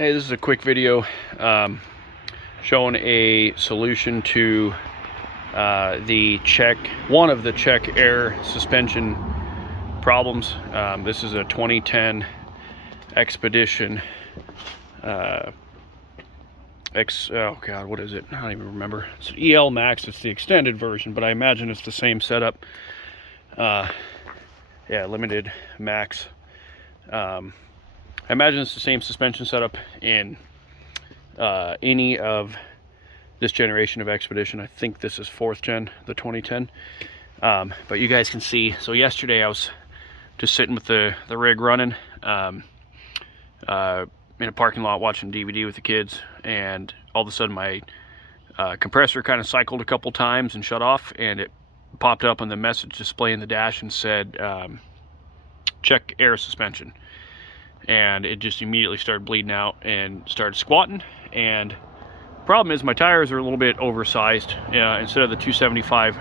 Hey, this is a quick video showing a solution to one of the check air suspension problems. This is a 2010 Expedition oh god, what is it? I don't even remember. It's EL Max. It's the extended version, but I imagine it's the same setup. Yeah, Limited Max. I imagine it's the same suspension setup in any of this generation of Expedition. I think this is 4th gen, the 2010. But you guys can see, so yesterday I was just sitting with the rig running in a parking lot watching DVD with the kids, and all of a sudden my compressor kind of cycled a couple times and shut off, and it popped up on the message display in the dash and said check air suspension. And it just immediately started bleeding out and started squatting. And the problem is my tires are a little bit oversized. Instead of the 275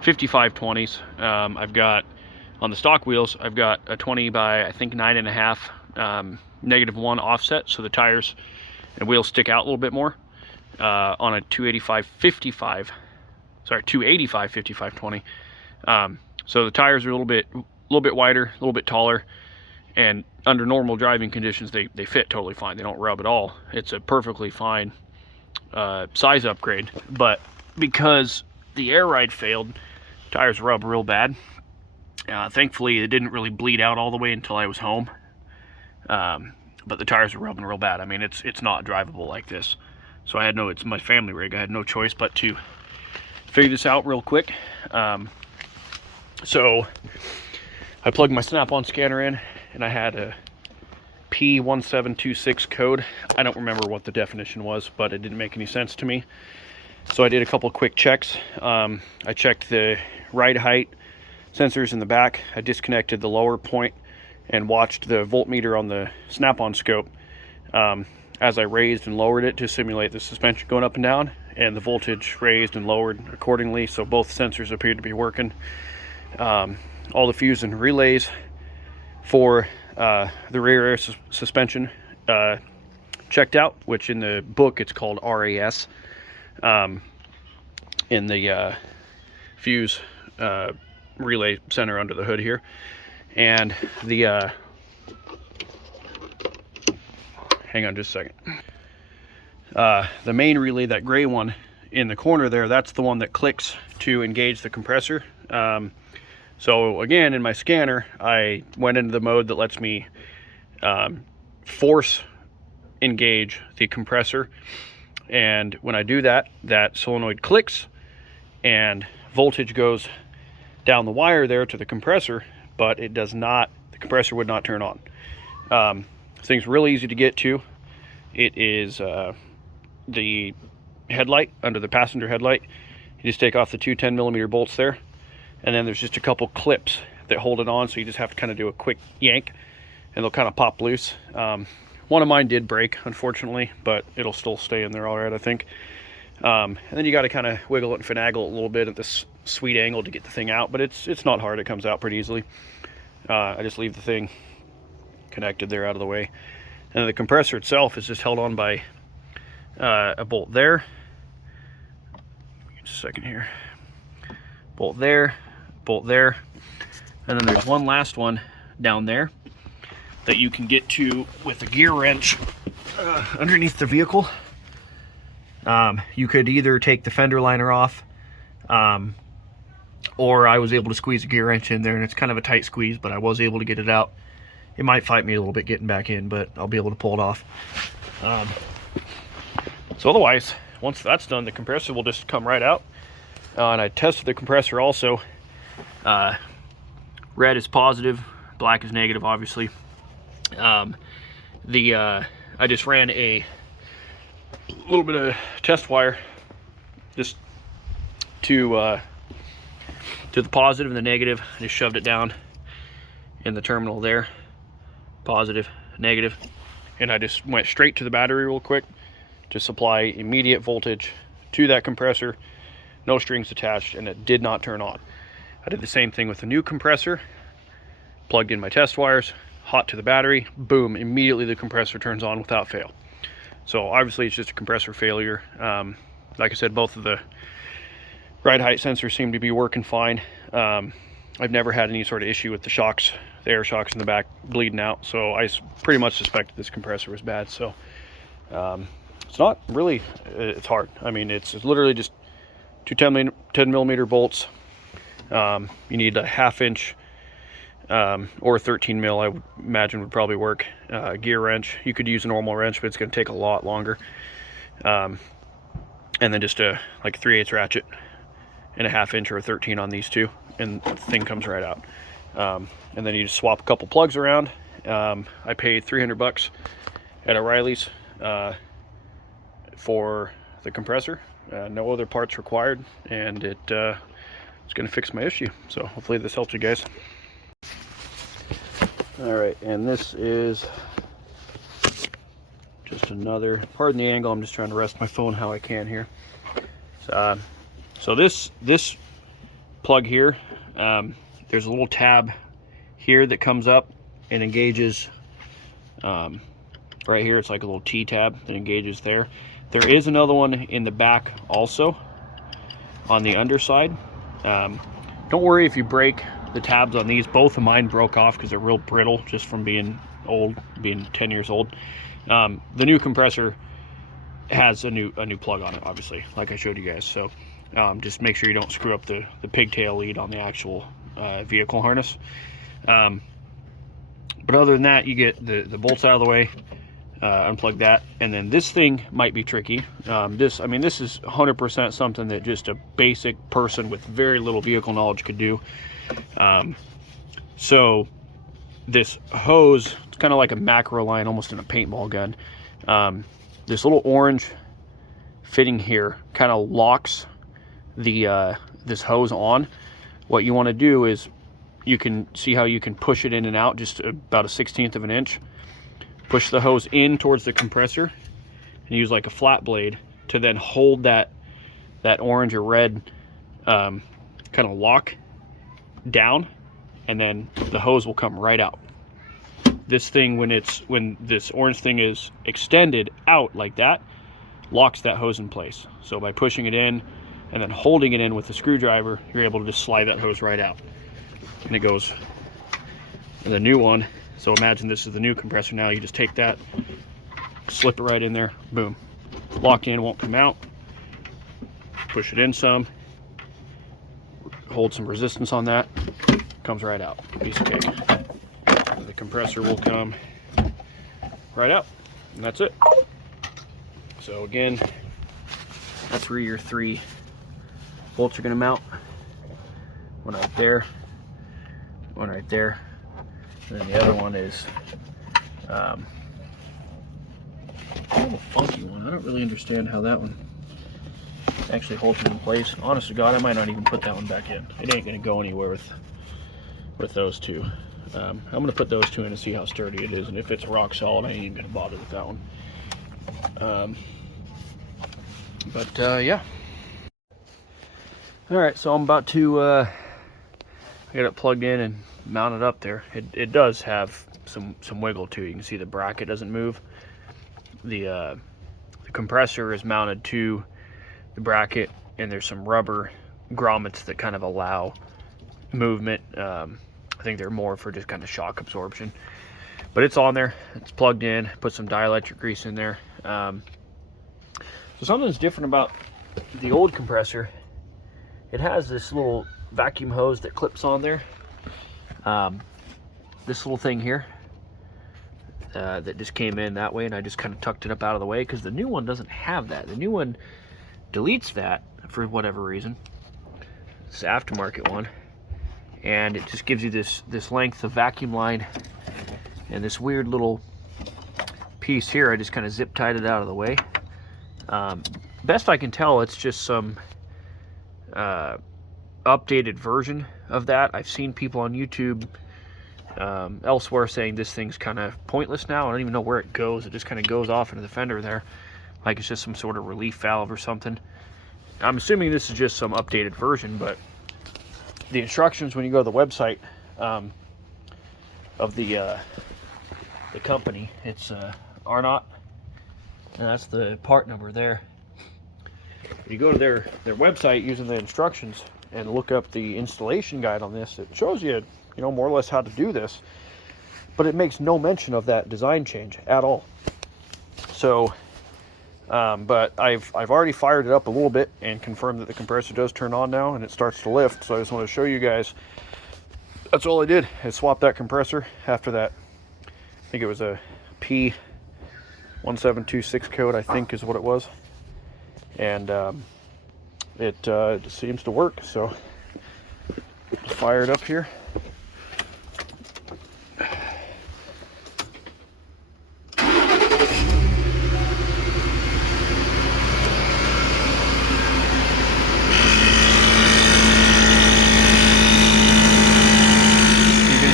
5520s, I've got on the stock wheels, I've got a 20 by I think 9.5 -1 offset, so the tires and wheels stick out a little bit more. On a 285 55 20, so the tires are a little bit wider, a little bit taller, and under normal driving conditions they fit totally fine. They don't rub at all. It's a perfectly fine size upgrade, but because the air ride failed, tires rub real bad. Thankfully it didn't really bleed out all the way until I was home, but the tires were rubbing real bad. I mean, it's not drivable like this. So I had it's my family rig. I had no choice but to figure this out real quick. So I plugged my Snap-on scanner in, and I had a P1726 code. I don't remember what the definition was, but it didn't make any sense to me. So I did a couple quick checks. I checked the ride height sensors in the back. I disconnected the lower point and watched the voltmeter on the Snap-on scope as I raised and lowered it to simulate the suspension going up and down, and the voltage raised and lowered accordingly, so both sensors appeared to be working. All the fuse and relays for the rear air suspension checked out, which in the book it's called RAS. In the fuse relay center under the hood here, and the hang on just a second. The main relay, that gray one in the corner there, that's the one that clicks to engage the compressor. So again, in my scanner, I went into the mode that lets me force engage the compressor. And when I do that, that solenoid clicks and voltage goes down the wire there to the compressor, but it does not, the compressor would not turn on. This thing's really easy to get to. It is the headlight, under the passenger headlight. You just take off the two 10mm bolts there, and then there's just a couple clips that hold it on, so you just have to kind of do a quick yank and they'll kind of pop loose. One of mine did break, unfortunately, but it'll still stay in there all right, I think. And then you got to kind of wiggle it and finagle it a little bit at this sweet angle to get the thing out, but it's not hard. It comes out pretty easily. I just leave the thing connected there out of the way, and the compressor itself is just held on by a bolt there. Just a second here. Bolt there, and then there's one last one down there that you can get to with a gear wrench underneath the vehicle. You could either take the fender liner off, or I was able to squeeze a gear wrench in there, and it's kind of a tight squeeze, but I was able to get it out. It might fight me a little bit getting back in, but I'll be able to pull it off. So otherwise, once that's done, the compressor will just come right out. And I tested the compressor also. Red is positive, black is negative, obviously. I just ran a little bit of test wire just to the positive and the negative. I just shoved it down in the terminal there, positive, negative, and I just went straight to the battery real quick to supply immediate voltage to that compressor, no strings attached, and it did not turn on. I did the same thing with the new compressor, plugged in my test wires, hot to the battery, boom, immediately the compressor turns on without fail. So obviously it's just a compressor failure. Like I said, both of the ride height sensors seem to be working fine. I've never had any sort of issue with the shocks, the air shocks in the back bleeding out, so I pretty much suspected this compressor was bad. So it's not really, it's hard. I mean, it's literally just two 10 millimeter bolts. You need a 1/2 inch or 13 mil, I would imagine would probably work. Gear wrench, you could use a normal wrench, but it's going to take a lot longer. And then just a like 3/8 ratchet and a 1/2 inch or a 13 on these two, and the thing comes right out. And then you just swap a couple plugs around. I paid 300 bucks at O'Reilly's for the compressor. No other parts required, and it's going to fix my issue. So hopefully this helps you guys. All right, and this is just another, pardon the angle, I'm just trying to rest my phone how I can here. So this plug here, there's a little tab here that comes up and engages right here. It's like a little T tab that engages there. There is another one in the back also on the underside. Don't worry if you break the tabs on these. Both of mine broke off because they're real brittle just from being old, being 10 years old. The new compressor has a new plug on it, obviously, like I showed you guys. So just make sure you don't screw up the pigtail lead on the actual vehicle harness. But other than that, you get the bolts out of the way, unplug that, and then this thing might be tricky. I mean, this is 100% something that just a basic person with very little vehicle knowledge could do. So this hose, it's kind of like a macro line, almost in a paintball gun. This little orange fitting here kind of locks the this hose on. What you want to do is, you can see how you can push it in and out just about a 1/16 of an inch. Push the hose in towards the compressor and use like a flat blade to then hold that orange or red kind of lock down, and then the hose will come right out. This thing, when this orange thing is extended out like that, locks that hose in place. So by pushing it in and then holding it in with the screwdriver, you're able to just slide that hose right out. And it goes in the new one. So imagine this is the new compressor now. You just take that, slip it right in there, boom. Locked in, won't come out. Push it in some, hold some resistance on that, comes right out. Piece of cake. And the compressor will come right out, and that's it. So again, that's where your 3 bolts are going to mount. One right there, one right there, and then the other one is kind of a funky one. I don't really understand how that one actually holds it in place. Honest to God, I might not even put that one back in. It ain't going to go anywhere with those two. I'm going to put those two in and see how sturdy it is, and if it's rock solid, I ain't even going to bother with that one. Yeah. All right, so I'm about to get it plugged in and mount it up there. It does have some wiggle too. You can see the bracket doesn't move. The compressor is mounted to the bracket, and there's some rubber grommets that kind of allow movement. I think they're more for just kind of shock absorption, but it's on there. It's plugged in. Put some dielectric grease in there. So something's different about the old compressor. It has this little vacuum hose that clips on there. This little thing here that just came in that way, and I just kind of tucked it up out of the way because the new one doesn't have that. The new one deletes that for whatever reason. It's the aftermarket one, and it just gives you this length of vacuum line and this weird little piece here. I just kind of zip tied it out of the way. Best I can tell, it's just some updated version of that. I've seen people on YouTube elsewhere saying this thing's kind of pointless now. I don't even know where it goes. It just kind of goes off into the fender there, like it's just some sort of relief valve or something. I'm assuming this is just some updated version, but the instructions when you go to the website of the the company. It's Arnott, and that's the part number there. You go to their website using the instructions and look up the installation guide on this. It shows you, you know, more or less how to do this, but it makes no mention of that design change at all. So, but I've already fired it up a little bit and confirmed that the compressor does turn on now and it starts to lift. So I just want to show you guys. That's all I did, is swap that compressor after that. I think it was a P1726 code, I think is what it was. And it seems to work. So let's fire it up here.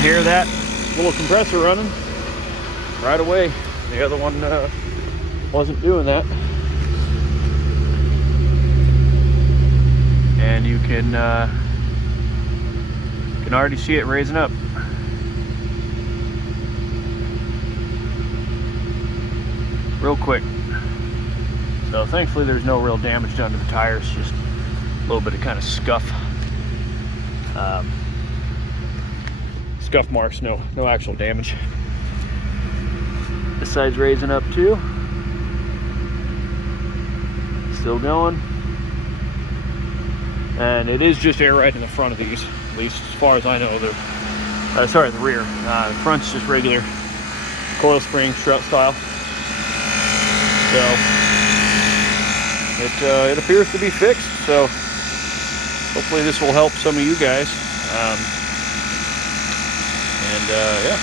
Hear that little compressor running right away. The other one wasn't doing that, and you can already see it raising up. Real quick. So thankfully there's no real damage done to the tires, just a little bit of kind of scuff. Scuff marks, no actual damage. This side's raising up too. Still going. And it is just air right in the front of these, at least as far as I know. The rear. The front's just regular coil spring strut style. So it appears to be fixed. So hopefully this will help some of you guys. Yeah.